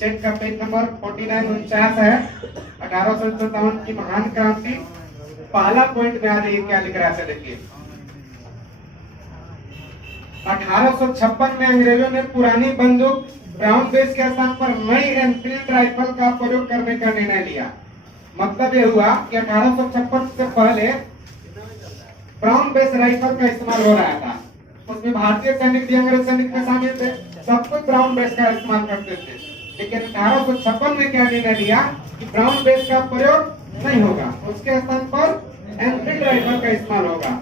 Check का page number 4949 है। 1857 की महान क्रांति। पहला पॉइंट में आ जाइए, क्या लिख रहा है देखिए। 1856 में अंग्रेजों ने पुरानी बंदूक ब्राउन बेस के स्थान पर नई एनफील्ड राइफल का प्रयोग करने का निर्णय लिया। मतलब ये हुआ कि 1856 से पहले ब्राउन बेस राइफल का इस्तेमाल हो रहा था। उसमें भारतीय सैनिक भी अंग्रेज सैनिक में शामिल थे, सब कुछ ब्राउन बेस का इस्तेमाल करते थे। लेकिन 1856 में क्या निर्णय लिया कि ब्राउन बेस का प्रयोग नहीं होगा, उसके स्थान पर एनफील्ड राइफल का इस्तेमाल होगा।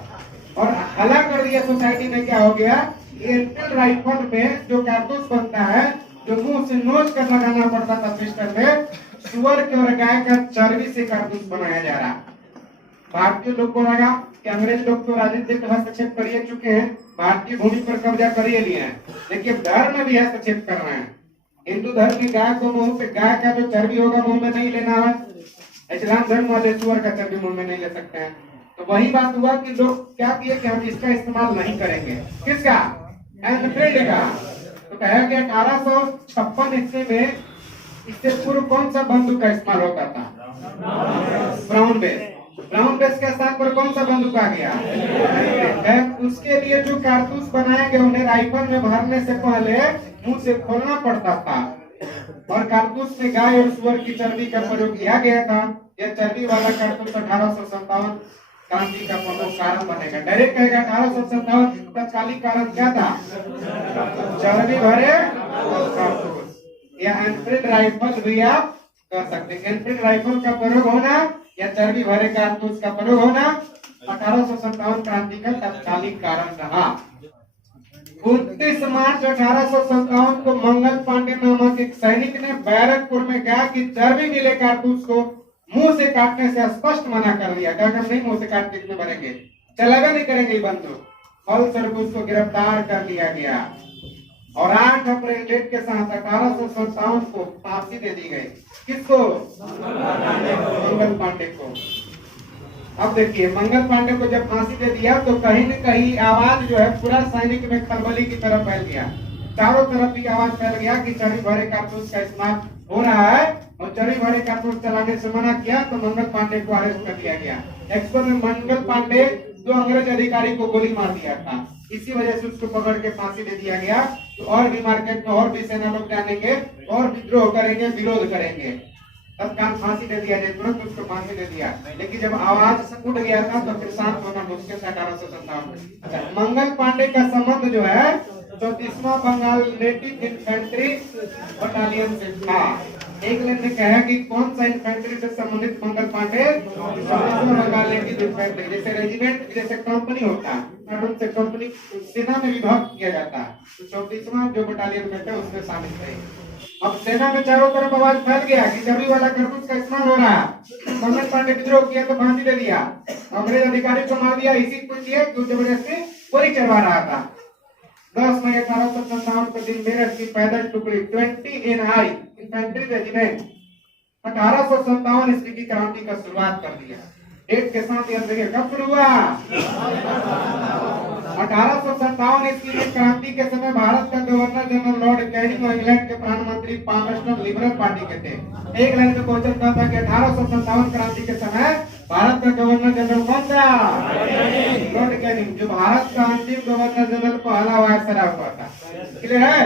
और हला कर दिया सोसाइटी में, क्या हो गया, एनफील्ड राइफल में जो कारतूस बनता है, जो मुंह से नोच कर लगाना पड़ता था पिस्टल में, सुअर के और गाय का चर्बी से कारतूस बनाया जा रहा। भारतीय लोग को लगा कि अंग्रेज लोग तो राजनीतिक हस्तक्षेप कर चुके हैं, भारतीय भूमि पर कब्जा कर लिए हैं, लेकिन धर्म में भी हस्तक्षेप कर रहे हैं। हिंदू धर्म की गाय को मुंह पे, गाय का जो चर्बी होगा मुंह में नहीं लेना है। इस्लाम धर्म वाले सुअर का चर्बी मुंह में नहीं ले सकते हैं। तो वही बात हुआ कि लोग क्या किए कि हम इसका इस्तेमाल नहीं करेंगे। किसका? एनफील्ड का। तो कहा कि 1856 ईस्वी में इससे पूर्व कौन सा बंदूक का इस्तेमाल होता था? Brown base. ब्राउन बेस के स्थान पर कौन सा बंदूक आ गया? उसके लिए जो कारतूस बनाए गए उन्हें राइफल में भरने से पहले मुंह से खोलना पड़ता था, और कारतूस में गाय और सुअर की चर्बी का प्रयोग किया गया था। यह चर्बी वाला कारतूस 1857 क्रांति का प्रमुख कारण बनेगा। डायरेक्ट कहेगा 1857 तत्कालिक कारण क्या था? चर्बी भरे कारतूस या एनफील्ड राइफल भी आप कर सकते हैं। एनफील्ड राइफल का प्रयोग होना या चर्बी भरे कारतूस का प्रयोग होना 1857 क्रांति का तत्कालिक कारण रहा। 29 मार्च 1857 को मंगल पांडे नामक एक सैनिक ने बैरकपुर में गाय की चर्बी मिले कारतूस को मुंह से काटने से स्पष्ट मना कर दिया। क्या हम नहीं मुंह से काटने के बनेंगे, चलावे नहीं करेंगे बंदूक। फलस्वरूप उसको गिरफ्तार कर लिया गया और 8 अप्रैल डेट के साथ 1857 को फांसी दे दी गई। किसको? मंगल पांडे को। अब देखिए, मंगल पांडे को जब फांसी दे दिया तो कहीं न कहीं आवाज जो है पूरा सैनिक में खलबली की तरफ फैल गया। चारों तरफ भी आवाज फैल गया कि चर्बी भरे कारतूस का इस्तेमाल हो रहा है, और चर्बी भरे कारतूस चलाने से मना किया तो मंगल पांडे को अरेस्ट कर लिया गया। एक्सपर्ट में मंगल पांडे जो अंग्रेज अधिकारी को गोली मार दिया था, इसी वजह से उसको पकड़ के फांसी दे दिया गया। तो और भी मार्केट में और भी सेना लोग जानेंगे और विद्रोह करेंगे, विरोध करेंगे, तत्काल फांसी दे दिया जाए, तुरंत उसको फांसी दे दिया। लेकिन जब आवाज उठ गया था तो फिर शांत होना मुश्किल था 1857। अच्छा, मंगल पांडे का संबंध जो है 34वां बंगाल नेटिव इन्फेंट्री बटालियन से था। एक ने कहा कि कौन सा इन्फेंट्री से संबंधित मंगल पांडे? 34वां बंगाल नेटिव इन्फेंट्री। जैसे रेजिमेंट, जैसे कंपनी होता है, उनसे कंपनी सेना में विभाग किया जाता है, तो 34वां जो बटालियन में थे उसमें शामिल थे। अब सेना में चारों तरफ आवाज फैल गया कि चर्बी वाला कारतूस का इस्तेमाल हो रहा है। मंगल पांडे विद्रोह किया तो फांसी दे दिया, अंग्रेज अधिकारी को मार दिया, इसी को लिए जबरदस्ती गोली चलवा रहा था। 10 मई 1857 को दिन मेरठ की पैदल टुकड़ी 20 NI इन्फेंट्री रेजिमेंट 1857 ईस्वी की क्रांति का शुरुआत कर दिया। डेट के साथ याद रखिए, कब शुरू हुआ? 1857 ईस्वी में क्रांति के समय भारत का गवर्नर जनरल लॉर्ड कैनिंग और इंग्लैंड के प्रधानमंत्री पामर्स्टन लिबरल पार्टी के थे। एक लाइन में क्वेश्चन था कि 1857 क्रांति के समय भारत का गवर्नर जनरल कौन था? लॉर्ड कैनिंग, जो भारत का अंतिम गवर्नर जनरल पहला वायसराय हुआ था। क्लियर है?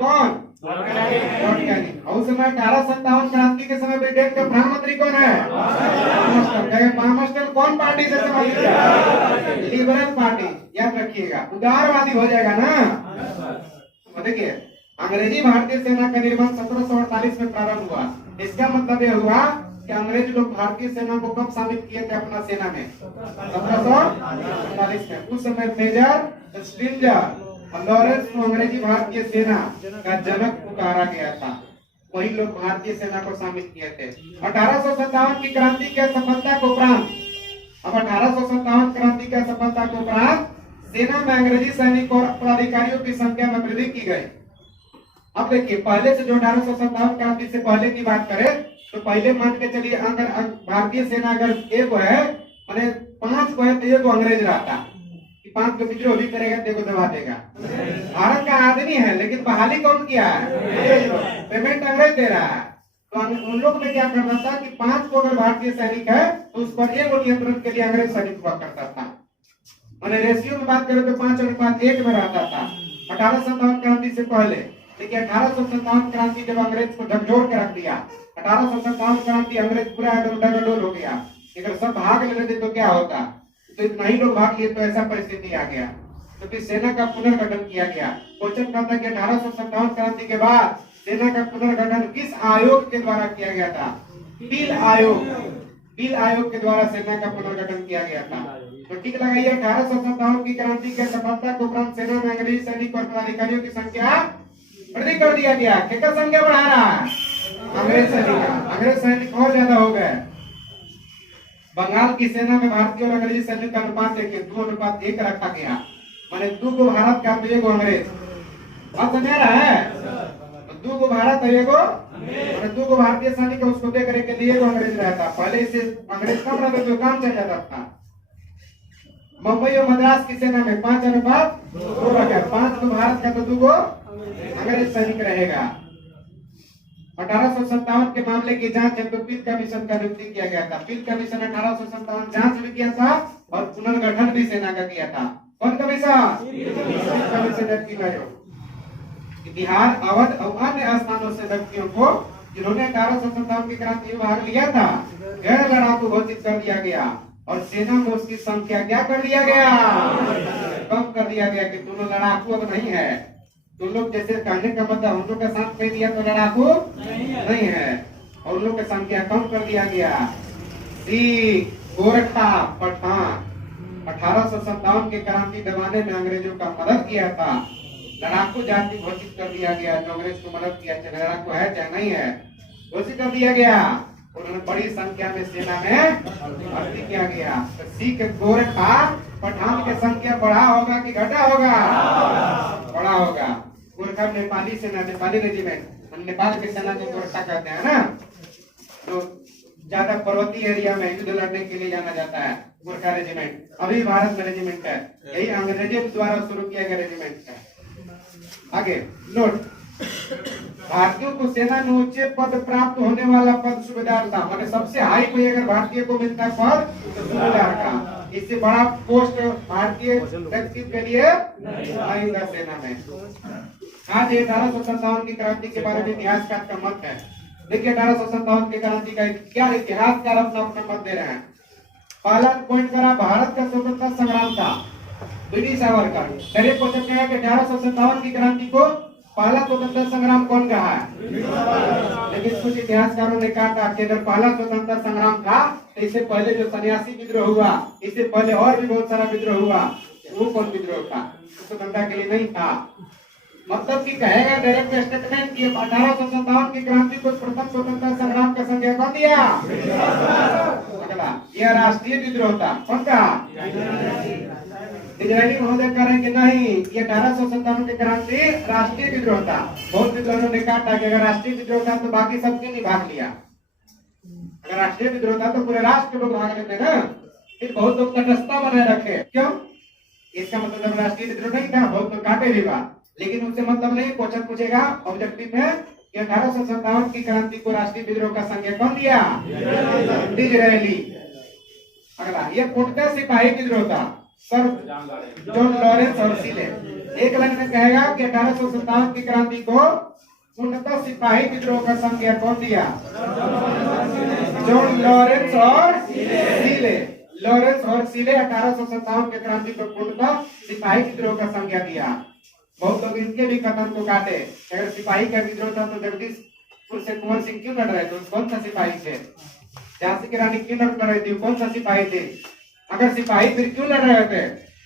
कौन? Lord Canning. और उस समय 1857 क्रांति के समय ब्रिटेन का प्रधानमंत्री कौन है? पामर्स्टन। कौन पार्टी से संबंधित है? Liberal party. याद रखिएगा, उदारवादी हो जाएगा ना। देखिए, अंग्रेजी भारतीय सेना का निर्माण 1748 में प्रारंभ हुआ। इसका मतलब यह हुआ कि अंग्रेज लोग भारतीय सेना को कब शामिल किए थे अपना सेना में? 1748 में। उस समय मेजर स्ट्रिंजर और लॉरेंस को अंग्रेजी भारतीय सेना का जनक पुकारा गया था। वही लोग भारतीय सेना को शामिल किए थे। 1857 की क्रांति के सफलता को उपरांत, अब 1857 क्रांति के सफलता को उपरांत सेना में अंग्रेजी सैनिकों और पदाधिकारियों की संख्या में वृद्धि की गई। अब देखिए, पहले से जो 1857 क्रांति से पहले की बात करें तो पहले मान के चलिए, अगर भारतीय सेना अगर एक है, माने 5 को है तो एक अंग्रेज रहता। 5 को विद्रोह भी करेगा देखो दबा देगा। भारत का आदमी है लेकिन बहाली कौन किया है? पेमेंट अंग्रेज दे रहा है। तो उन लोग ने क्या करना था कि 5 को अगर भारतीय सैनिक है तो उस पर 1 नियंत्रण के लिए अंग्रेज सैनिक हुआ करता था। मैंने रेशियो में बात करें तो 5:1 में रहता था 1857 क्रांति से पहले। देखिए 1857 क्रांति जब अंग्रेज को झकझोर के रख दिया, 1857 क्रांति अंग्रेज पूरा डगडोल हो गया। अगर सब भाग ले लेते तो क्या होता? तो इतना ही लोग भाग लिए तो ऐसा परिस्थिति आ गया। तो फिर सेना का पुनर्गठन किया गया। क्वेश्चन था कि 1857 क्रांति के बाद सेना का पुनर्गठन किस आयोग के द्वारा किया गया था? पील आयोग। पील आयोग के द्वारा सेना का पुनर्गठन किया गया था। तो ठीक लगाइए 1857 की क्रांति के सफलता के उपरांत सेना में अंग्रेजी सैनिक और पदाधिकारियों की संख्या वृद्धि कर दिया गया। कितना संख्या बढ़ा रहा है? अंग्रेज सैनिक। अंग्रेज सैनिक और ज्यादा हो गए। बंगाल की सेना में भारतीय और अंग्रेजी सैनिक का अनुपात देखिए 2:1 रखा गया। माने 2 को भारत का तो 1 अंग्रेज। बात समझ रहा है? 2 को भारत है 1 और 2 को भारतीय सैनिक उसको दे करे के लिए 1 अंग्रेज रहता। पहले इसे अंग्रेज कम रहते तो काम चल जाता था। मुंबई और मद्रास की सेना में 5:2 रखा। 5 को भारत का तो 2 को अंग्रेज सैनिक रहेगा। 1857 के मामले की जांच हेतु पील कमीशन का नियुक्ति किया गया था। पील कमीशन 1857 जांच भी किया था और पुनर्गठन भी सेना का किया था। कौन कमीशन? बिहार, अवध और अन्य स्थानों से व्यक्तियों को जिन्होंने 1857 की क्रांति में भाग लिया था गैर लड़ाकू घोषित कर दिया गया और सेना में उसकी संख्या क्या कर दिया गया? कम कर दिया गया कि तुम लड़ाकू अब नहीं है। तुम लोग जैसे कहने का मतलब हम लोग का साथ में दिया तो लड़ाकू नहीं है और उन लोग की संख्या कम कर दिया गया। सिख, गोरखा, पठान 1857 के क्रांति दबाने में अंग्रेजों का मदद किया था। लड़ाकू जाति घोषित कर दिया गया जो अंग्रेज को मदद किया, चाहे लड़ाकू है चाहे नहीं है, घोषित कर दिया गया। उन्होंने बड़ी संख्या में सेना में भर्ती किया गया। तो सिख, गोरखा, पठान की संख्या बढ़ा होगा कि घटा होगा? बढ़ा होगा। गोरखा नेपाली सेना, नेपाली रेजिमेंट, नेपाल की सेना जो गोरखा कहते हैं ना, तो ज्यादा पर्वतीय एरिया में युद्ध लड़ने के लिए जाना जाता है गोरखा रेजिमेंट। अभी भारत में रेजिमेंट है, यही अंग्रेजों द्वारा शुरू किया गया रेजिमेंट है। आगे नोट, भारतीयों को सेना में उच्च पद प्राप्त होने वाला पद सूबेदार था। मतलब सबसे हाई कोई अगर भारतीय को मिलता है पद तो सूबेदार का। इससे बड़ा पोस्ट भारतीय व्यक्ति के लिए नहीं था सेना में। आज 1857 की क्रांति के बारे में इतिहासकार का मत है। देखिए 1857 की क्रांति का क्या इतिहासकार अपना अपना मत दे रहे हैं। पहला पॉइंट करा भारत का स्वतंत्रता संग्राम था, ब्रिटिश सावरकर। डायरेक्ट क्वेश्चन क्या है कि 1857 की क्रांति को पहला स्वतंत्रता संग्राम कौन कहा है? लेकिन कुछ इतिहासकारों ने कहा कि अगर पहला स्वतंत्रता संग्राम था तो इससे पहले जो सन्यासी विद्रोह हुआ, इससे पहले और भी बहुत सारा विद्रोह हुआ, वो कौन विद्रोह था? स्वतंत्रता के लिए नहीं था। मतलब कि कहेगा डायरेक्ट स्टेटमेंट कि 1857 की क्रांति को प्रथम स्वतंत्रता संग्राम का संज्ञा कौन दिया? अगला यह राष्ट्रीय विद्रोह था। कौन कहा? इजरायली महोदय कह रहे हैं कि नहीं, ये 1857 की क्रांति राष्ट्रीय विद्रोह था। बहुत विद्वानों ने कहा था कि अगर राष्ट्रीय विद्रोह था तो बाकी सबने नहीं भाग लिया। अगर राष्ट्रीय विद्रोह था तो पूरे राष्ट्र के लोग भाग लेते ना। फिर बहुत लोग तटस्थता बनाए रखे। क्यों? इसका मतलब राष्ट्रीय विद्रोह नहीं था, बहुत लोग काटे भी बात, लेकिन उससे मतलब नहीं। क्वेश्चन पूछेगा ऑब्जेक्टिव में कि 1857 की क्रांति को राष्ट्रीय विद्रोह का संज्ञा कौन दिया? इजरायली। अगला ये पूर्णतः सिपाही विद्रोह था, सर जॉन लॉरेंस और सीले। एक लाइन में कहेगा कि 1857 की क्रांति को पूर्णतः सिपाही विद्रोह का संज्ञा कौन दिया? जॉन लॉरेंस और सीले। लॉरेंस और सीले 1857 की क्रांति को पूर्णतः सिपाही विद्रोह का संज्ञा दिया। बहुत लोग इनके भी कथन को काटे। अगर सिपाही का विद्रोह था तो जगदीशपुर से कुंवर सिंह क्यों लड़ रहे थे? कौन सा सिपाही थे? झांसी की रानी क्यों लड़ रही थी? कौन सा सिपाही थे? अगर सिपाही फिर क्यों लड़ रहे थे?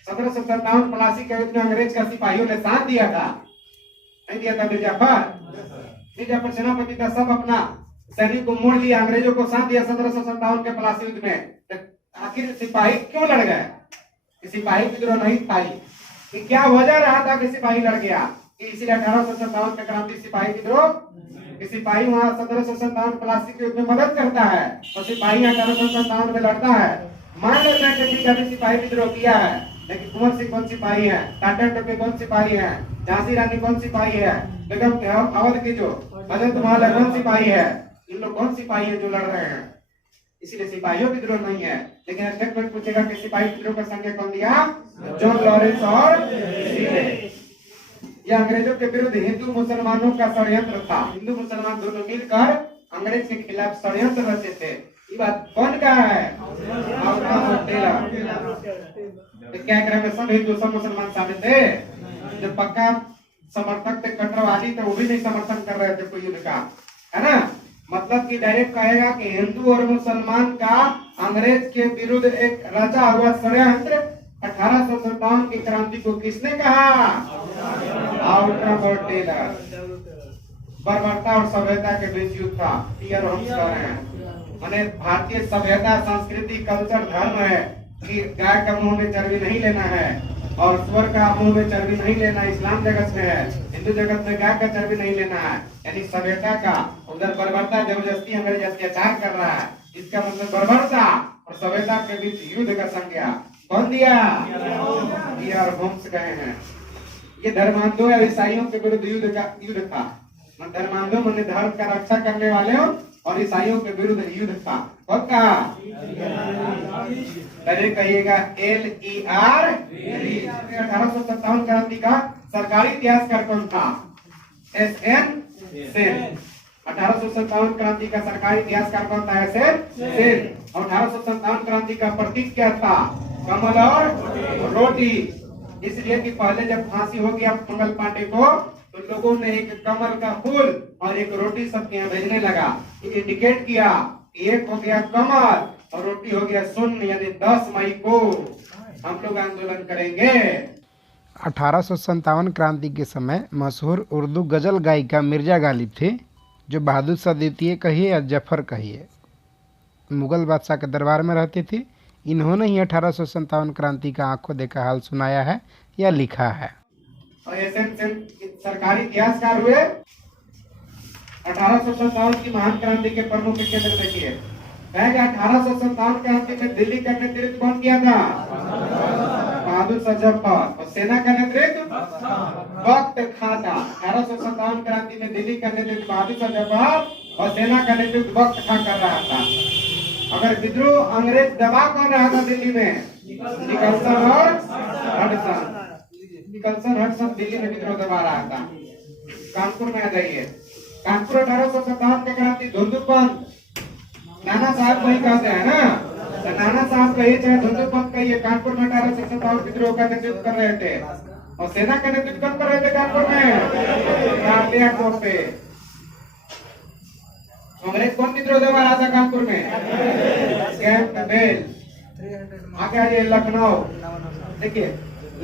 1757 पलासी के युद्ध में अंग्रेज का सिपाहियों ने साथ दिया था, नहीं दिया था? मिर्जापुर सेनापति का सब अपना सैनिक को मोड़ लिया, अंग्रेजों को साथ दिया 1757 के पलासी युद्ध में। आखिर सिपाही क्यों लड़ गए? सिपाही विद्रोह नहीं था। कि क्या वजह रहा था कि सिपाही लड़ गया? कि इसीलिए 1857 के क्रांति सिपाही विद्रोह, कि सिपाही वहां 1757 पलासी के युद्ध में मदद करता है और सिपाही 1857 में लड़ता है। मान लेते हैं कि अभी सिपाही विद्रोह किया है, लेकिन कुंवर सिंह कौन सिपाही है, टाटा टोपे कौन सिपाही है, झांसी रानी कौन सिपाही है, बेगम अवध की जो हजरत महल है कौन सिपाही है, इन लोग कौन सिपाही है जो लड़ रहे हैं। इसीलिए सिपाहियों की विद्रोह नहीं है। लेकिन स्टेटमेंट पूछेगा कि सिपाही विद्रोह का संज्ञा कौन दिया, जॉन लॉरेंस और सीले। यह अंग्रेजों के विरुद्ध हिंदू मुसलमानों का षड्यंत्र था। हिंदू मुसलमान दोनों मिलकर अंग्रेज के खिलाफ षड्यंत्र रचे थे। ये बात कौन का है, क्या में सब हिंदू सब मुसलमान शामिल थे। जो पक्का समर्थक थे, कट्टरवादी थे, वो भी नहीं समर्थन कर रहे थे कोई युद्ध का, है ना। मतलब कि डायरेक्ट कहेगा कि हिंदू और मुसलमान का अंग्रेज के विरुद्ध एक रचा हुआ षड्यंत्र 1857 की क्रांति को किसने कहा, आउटरम और टेलर। बर्बरता और सभ्यता के बीच युद्ध था। टीयर होम्स कह रहे हैं माने भारतीय सभ्यता, संस्कृति, कल्चर, धर्म है कि गाय का मुंह में चर्बी नहीं लेना है और स्वर का मुंह में चर्बी नहीं लेना। इस्लाम जगत में है, हिंदू जगत में गाय का चर्बी नहीं लेना है, यानी सभ्यता का। उधर बर्बरता, जबरदस्ती अंग्रेज अत्याचार कर रहा है, इसका मतलब बर्बरता और सभ्यता के बीच युद्ध का संज्ञा कौन दिया, टीयर होम्स कहे हैं। ये धर्मांधों या ईसाइयों के विरुद्ध युद्ध था। धर्मांधों माने धर्म का रक्षा करने वाले हो, और ईसाइयों के विरुद्ध युद्ध था। कब कहा, पहले कहिएगा LER। 1857 क्रांति का सरकारी इतिहासकार कौन था, SN सेन। 1857 क्रांति का सरकारी इतिहासकार कौन था, SN सेन। 1857 क्रांति का प्रतीक क्या था, कमल और रोटी। इसलिए कि पहले जब फांसी हो गया मंगल पांडे को, तो लोगों ने एक कमल का फूल और एक रोटी सबके यहाँ भेजने लगा। इंडिकेट किया एक हो गया कमल और रोटी हो गया शून्य, यानी 10 मई को हम लोग आंदोलन करेंगे। 1857 क्रांति के समय मशहूर उर्दू गजल गायिका मिर्जा गालिब थी, जो बहादुर शाह द्वितीय कहिए या जफर कहिए, मुगल बादशाह के दरबार में रहती थी। इन्होंने ही 1857 क्रांति का आंखों देखा हाल सुनाया है या लिखा है। और सरकारी इतिहासकार हुए। 1857 की महान क्रांति के प्रमुख केंद्र देखिए। 1857 क्रांति में दिल्ली का नेतृत्व कौन किया था, बहादुर शाह जफर। और सेना का नेतृत्व वक्त खां था। 1857 क्रांति में दिल्ली का नेतृत्व बहादुर शाह जफर और सेना का नेतृत्व वक्त खां कर रहा था। अगर विद्रोह अंग्रेज दबा कौन रहा था दिल्ली में, निकलसन और हडसन। निकलसन हडसन दिल्ली में विद्रोह दबा रहा था। कानपुर में आ जाइए। कानपुर 1857 की क्रांति धुंधुपंत, नाना साहब को ही कहते हैं ना, तो नाना साहब कहिए चाहे धुंधुपंत कहिए, कानपुर में 1857 विद्रोह का नेतृत्व कर रहे थे। और सेना का नेतृत्व कौन कर रहे थे कानपुर में, पे अंग्रेज कौन विद्रोह दबा रहा था कानपुर में, कैंपबेल। आगे आ जाइए लखनऊ। देखिए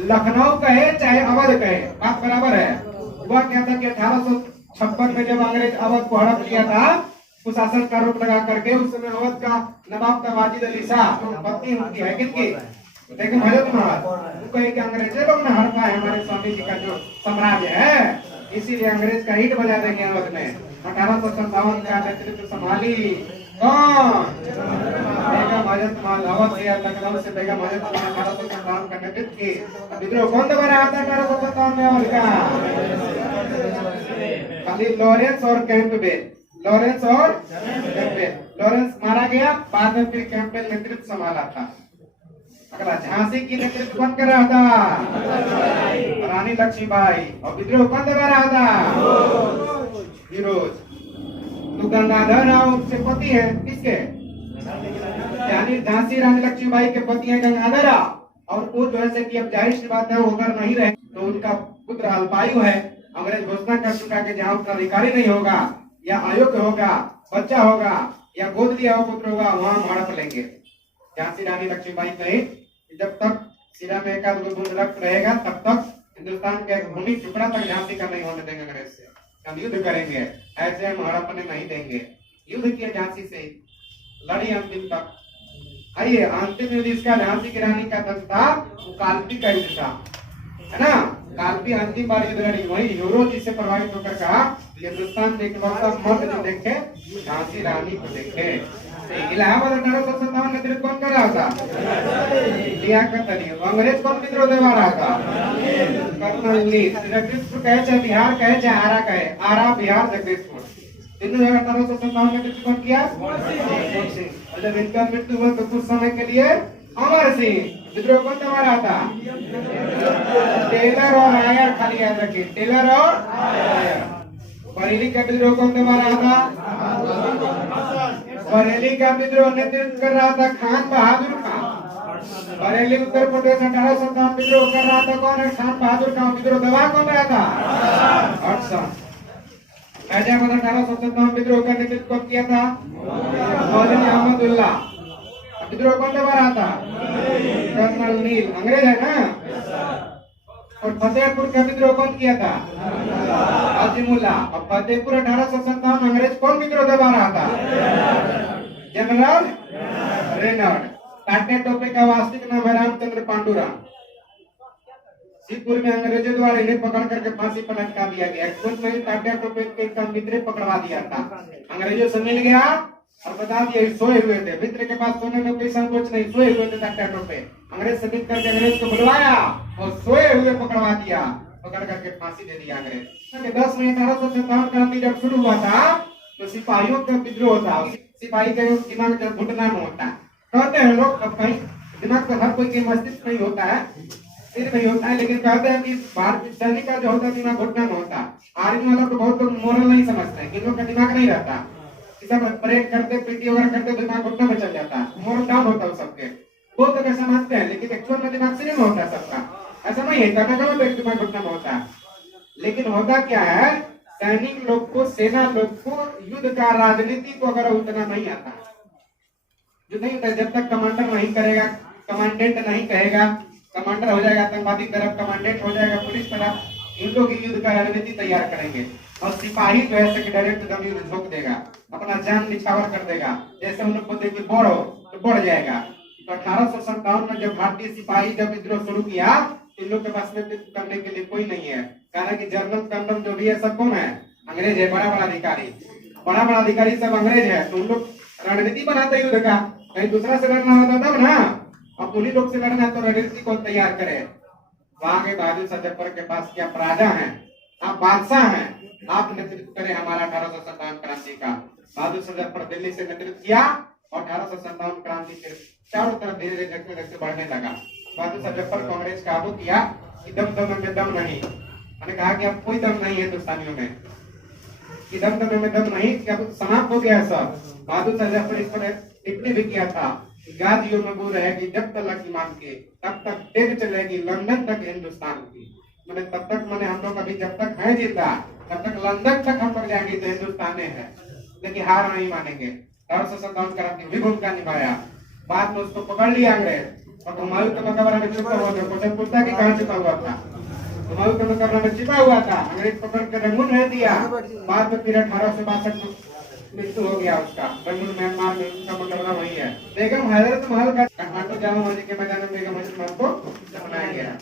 लखनऊ कहे चाहे अवध कहे, बात बराबर है। हुआ क्या था कि 1856 में जब अंग्रेज अवध को हड़प लिया था, कुशासन का रोक लगा करके, उस समय अवध का नवाब था वाजिद अली शाह, तो पत्नी उनकी है किनकी, लेकिन हजरत महल। वो कहे कि अंग्रेजे लोग ने हड़पा है हमारे स्वामी जी का जो साम्राज्य है, इसीलिए अंग्रेज का ईंट बजा देंगे अवध में। 1857 का नेतृत्व संभाली कौन, बेगम हजरत महल। अवध से या लखनऊ से बेगम हजरत महल 1857 का नेतृत्व की। विद्रोह कौन दबा रहा था 1857 में अवध का, खाली लॉरेंस और कैंपबेल। लॉरेंस और कैंपबेल। लॉरेंस मारा गया, बाद में फिर कैंपबेल नेतृत्व संभाला था। अगला झांसी की नेतृत्व कौन कर रहा था, रानी लक्ष्मीबाई। और विद्रोह कौन दबा रहा था, फिरोज। तो गंगाधर राव से पति है किसके, यानी झांसी रानी लक्ष्मीबाई के पति है गंगाधर राव। और वो जो है कि अब जाहिर सी बात है वो अगर नहीं रहे तो उनका पुत्र अल्पायु है। अंग्रेज घोषणा कर चुका कि जहाँ उत्तराधिकारी नहीं होगा या अयोग्य होगा, बच्चा होगा या गोद लिया हुआ पुत्र होगा, वहां हम हड़प लेंगे। झांसी रानी लक्ष्मीबाई कही जब तक सिरा में एक आध बूंद रक्त रहेगा तब तक हिंदुस्तान का एक भूमि टुकड़ा तक झांसी का नहीं होने देंगे अंग्रेज से। हम युद्ध करेंगे, ऐसे हम हड़पने नहीं देंगे। युद्ध किया झांसी से, लड़ी अंतिम तक। आइए अंतिम युद्ध इसका झांसी की रानी का दंत था, वो कालपी का युद्ध था, है ना। कालपी अंतिम बार युद्ध लड़ी, वही यूरो जी से प्रभावित होकर कहा हिंदुस्तान में एक बार मर्द जो देखे झांसी रानी को देखे। इलाहाबाद 1857 नेतृत्व कौन कर रहा था? लियाकत अली। अंग्रेज कौन विद्रोह दबा रहा था? कर्नल ली। जगदीशपुर कहे चाहे बिहार कहे चाहे आरा कहे, आरा बिहार जगदीशपुर तीनों जगह 1857 नेतृत्व कौन किया? और जब इनका मृत्यु हुआ तो कुछ समय के लिए अमर सिंह। विद्रोह कौन दबा रहा था? टेलर और आयर, खाली याद रखिए, टेलर और आयर। बरेली का विद्रोह कौन दबा रहा था? बरेली का विद्रोह नेतृत्व कर रहा था खान बहादुर खान। बरेली उत्तर प्रदेश 1857 विद्रोह कर रहा था कौन है? खान बहादुर खान। विद्रोह दबा कौन रहा था? हडसन। गाजियाबाद 1857 विद्रोह का नेतृत्व कौन किया था? मौलवी अहमदुल्ला। विद्रोह कौन दबा रहा था? कर्नल नील। अंग्रेज है ना। और फतेहपुर का विद्रोह कौन किया था? हाजिमुल्ला। और फतेहपुर 1857 अंग्रेज कौन विद्रोह दबा रहा था? General Reynold. टाटा टोपे का वास्तविक नाम है रामचंद्र पांडुरंग। शिवपुर में अंग्रेजों द्वारा इन्हें पकड़ करके फांसी पर लटका दिया गया। खुद में टाटा टोपे के मित्र पकड़वा दिया था। अंग्रेजों से मिल गया और बता दिया सोए हुए थे। मित्र के पास सोने में कोई संकोच नहीं, सोए हुए थे टाटा टोपे। अंग्रेज से मिल करके अंग्रेज को बुलवाया और सोए हुए पकड़वा दिया, पकड़ करके फांसी दे दिया अंग्रेज। 10 मई 1857 क्रांति जब शुरू हुआ था तो सिपाहियों का विद्रोह था। सिपाही का दिमाग जब घुटना में होता है, कहते हैं लोग, अब कहीं दिमाग तो हर कोई के मस्तिष्क नहीं होता है, सिर नहीं होता है, लेकिन कहते हैं कि भारतीय सैनिक का जो होता है दिमाग घुटना में होता है। आर्मी वाला तो बहुत लोग मोरल नहीं समझते हैं, इन लोग का दिमाग नहीं रहता। सब परेड करते, पीटी वगैरह करते, दिमाग घुटना में चल जाता है, मोरल डाउन होता है सबके। वो तो ऐसा मानते हैं, लेकिन एक्चुअल में दिमाग सिर में होता है सबका। ऐसा नहीं है, दिमाग घुटना में होता है। लेकिन होता क्या है, सैनिक लोग को, सेना लोग को युद्ध का, राजनीति को अगर उतना नहीं आता, जो नहीं होता, जब तक कमांडर नहीं करेगा, कमांडेंट नहीं कहेगा, कमांडर हो जाएगा आतंकवादी तरफ, कमांडेंट हो जाएगा पुलिस तरफ, इन लोग युद्ध का रणनीति तैयार करेंगे। और सिपाही जो है डायरेक्ट दम युद्ध झोंक देगा, अपना जान निछावर कर देगा। जैसे उन लोग को देखिए बढ़ो तो बढ़ जाएगा। तो 1857 में जब भारतीय सिपाही जब विद्रोह शुरू किया, इन लोग के पास नेतृत्व करने के लिए कोई नहीं है। कारण कि जनरल कर्नल जो भी है सब कौन है? अंग्रेज है। बड़ा बड़ा अधिकारी सब अंग्रेज है। तो उन लोग रणनीति बनाते युद्ध का, कहीं दूसरा से लड़ना होता तब ना, अब उन्हीं लोग से लड़ना है तो रणनीति को तैयार करे। वहां के बहादुर शाह जफर के पास क्या राजा है, आप बादशाह हैं, आप नेतृत्व करें हमारा 1857 क्रांति का। बहादुर शाह जफर दिल्ली से नेतृत्व किया और 1857 क्रांति के चारों तरफ धीरे धीरे देखते बढ़ने लगा। बहादुर शाह जफर को अंग्रेज काबू किया कि दम में दम नहीं। मैंने कहा कि अब कोई दम नहीं है हिंदुस्तानियों में, कि दम में दम नहीं, कि अब समाप्त हो गया है सब। बहादुर शाह जफर इस पर टिप्पणी भी किया था, गादियों में वो रहेगी जब तक ईमान के, तब तक तेज चलेगी लंदन तक हिंदुस्तान की। मैंने तब तक, मैंने हम लोग अभी जब तक है जिंदा, तब तक लंदन तक हम लोग जाएंगे तो हिंदुस्तान है, लेकिन हार नहीं मानेंगे। 1857 क्रांति भी भूमिका निभाया। बाद में उसको पकड़ लिया अंग्रेज और हुमायूं का मकबरा में छुपा हुआ था। क्वेश्चन पूछता कि कहाँ छुपा हुआ था? हुमायूं का मकबरा में छिपा हुआ था। अंग्रेज पकड़ के रंगून रह दिया। बाद में फिर 1862 मृत्यु हो गया उसका। रंगून म्यांमार में उसका मकबरा वही है। बेगम हजरत महल का काठमांडू जामा मस्जिद के मैदान में बेगम हजरत महल को बनाया गया।